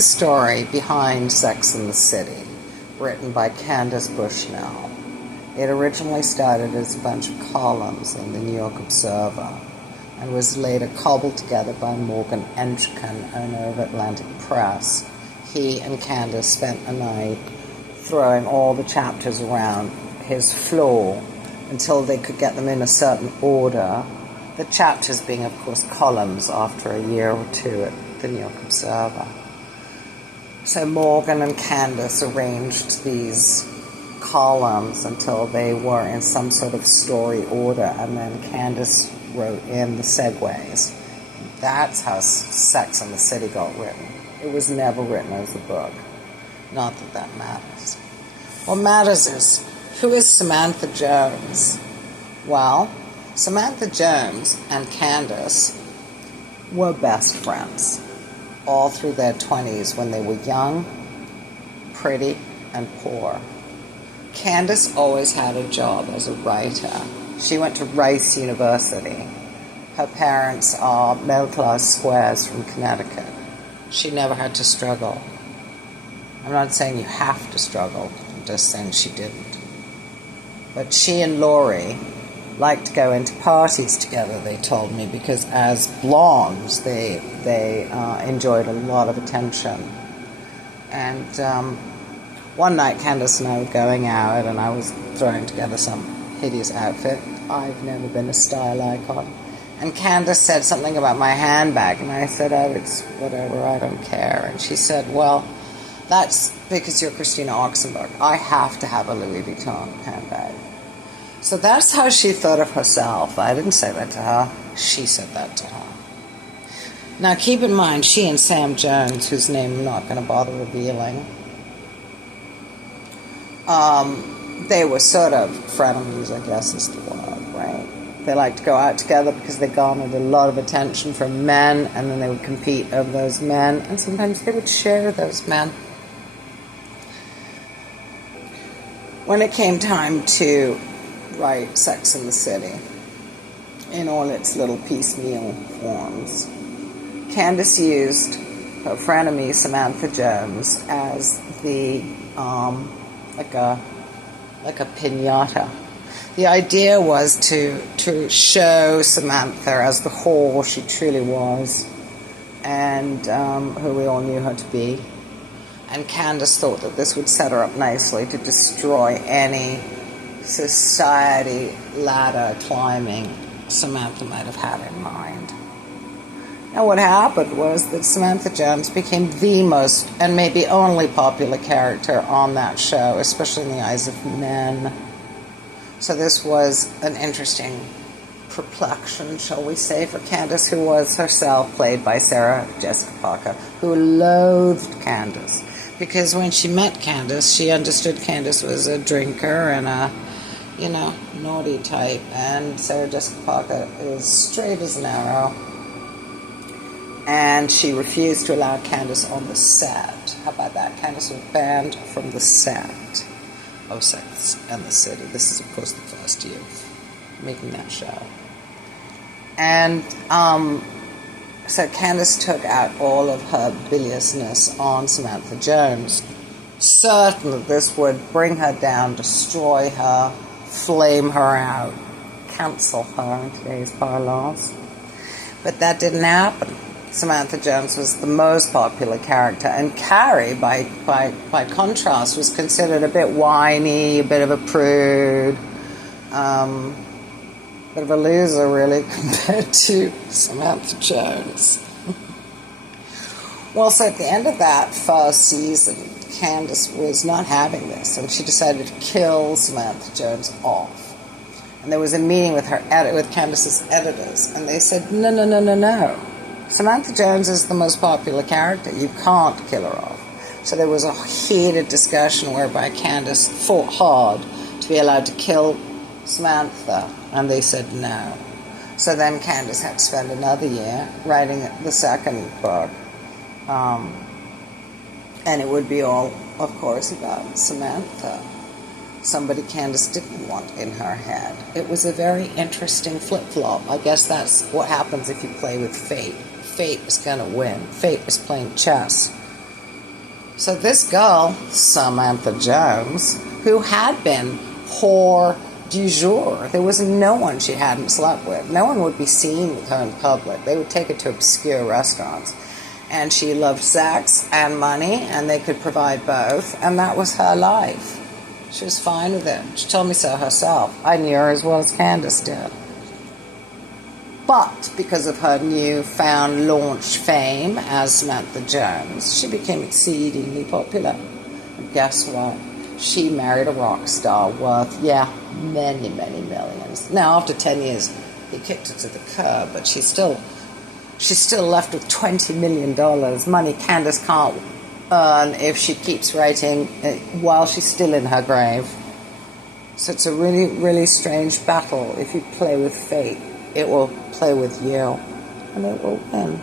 the story behind Sex and the City, written by Candace Bushnell. It originally started as a bunch of columns in the New York Observer and was later cobbled together by Morgan Enchkin, owner of Atlantic Press. He and Candace spent a night throwing all the chapters around his floor until they could get them in a certain order, the chapters being, of course, columns after a year or two at the New York Observer. So Morgan and Candace arranged these columns until they were in some sort of story order, and then Candace wrote in the segues. That's how Sex and the City got written. It was never written as a book. Not that that matters. What matters is, who is Samantha Jones? Well, Samantha Jones and Candace were best friends all through their 20s when they were young, pretty, and poor. Candace always had a job as a writer. She went to Rice University. Her parents are middle-class squares from Connecticut. She never had to struggle. I'm not saying you have to struggle, I'm just saying she didn't. But she and Laurie liked to go into parties together, they told me, because as blondes, they enjoyed a lot of attention. And one night, Candace and I were going out, and I was throwing together some hideous outfit. I've never been a style icon. And Candace said something about my handbag, and I said, oh, it's whatever, I don't care. And she said, well, that's because you're Christina Oxenberg. I have to have a Louis Vuitton handbag. So that's how she thought of herself. I didn't say that to her. She said that to her. Now, keep in mind, she and Sam Jones, whose name I'm not going to bother revealing, they were sort of frenemies, I guess is the word, right? They liked to go out together because they garnered a lot of attention from men, and then they would compete over those men, and sometimes they would share those men. When it came time to write Sex and the City in all its little piecemeal forms, Candace used her frenemy Samantha Jones as the like a piñata. The idea was to show Samantha as the whore she truly was, and who we all knew her to be. And Candace thought that this would set her up nicely to destroy any society ladder climbing Samantha might have had in mind. Now what happened was that Samantha Jones became the most and maybe only popular character on that show, especially in the eyes of men. So this was an interesting perplexion, shall we say, for Candace, who was herself played by Sarah Jessica Parker, who loathed Candace. Because when she met Candace, she understood Candace was a drinker and a, naughty type. And Sarah Jessica Parker is straight as an arrow. And she refused to allow Candace on the set. How about that? Candace was banned from the set of Sex and the City. This is, of course, the first year of making that show. And so Candace took out all of her biliousness on Samantha Jones, certain that this would bring her down, destroy her, flame her out, cancel her in today's parlance. But that didn't happen. Samantha Jones was the most popular character, and Carrie, by contrast, was considered a bit whiny, a bit of a prude, bit of a loser, really, compared to Samantha Jones. Well, so at the end of that first season, Candace was not having this, and she decided to kill Samantha Jones off. And there was a meeting with with Candace's editors, and they said, no. Samantha Jones is the most popular character. You can't kill her off. So there was a heated discussion whereby Candace fought hard to be allowed to kill Samantha, and they said no. So then Candace had to spend another year writing the second book, and it would be all, of course, about Samantha, somebody Candace didn't want in her head. It was a very interesting flip-flop. I guess that's what happens if you play with fate. Fate is going to win. Fate is playing chess So this girl, Samantha Jones, who had been whore du jour, there was no one she hadn't slept with. No one would be seen with her in public. They would take her to obscure restaurants. And she loved sex and money, and they could provide both, and that was her life. She was fine with it. She told me so herself. I knew her as well as Candace did. But because of her newfound launch fame as Samantha Jones, she became exceedingly popular. And guess what? She married a rock star worth, many, many millions. Now, after 10 years, he kicked her to the curb, but she's still left with $20 million, money Candace can't earn if she keeps writing while she's still in her grave. So it's a really, really strange battle. If you play with fate, it will play with you, and it will win.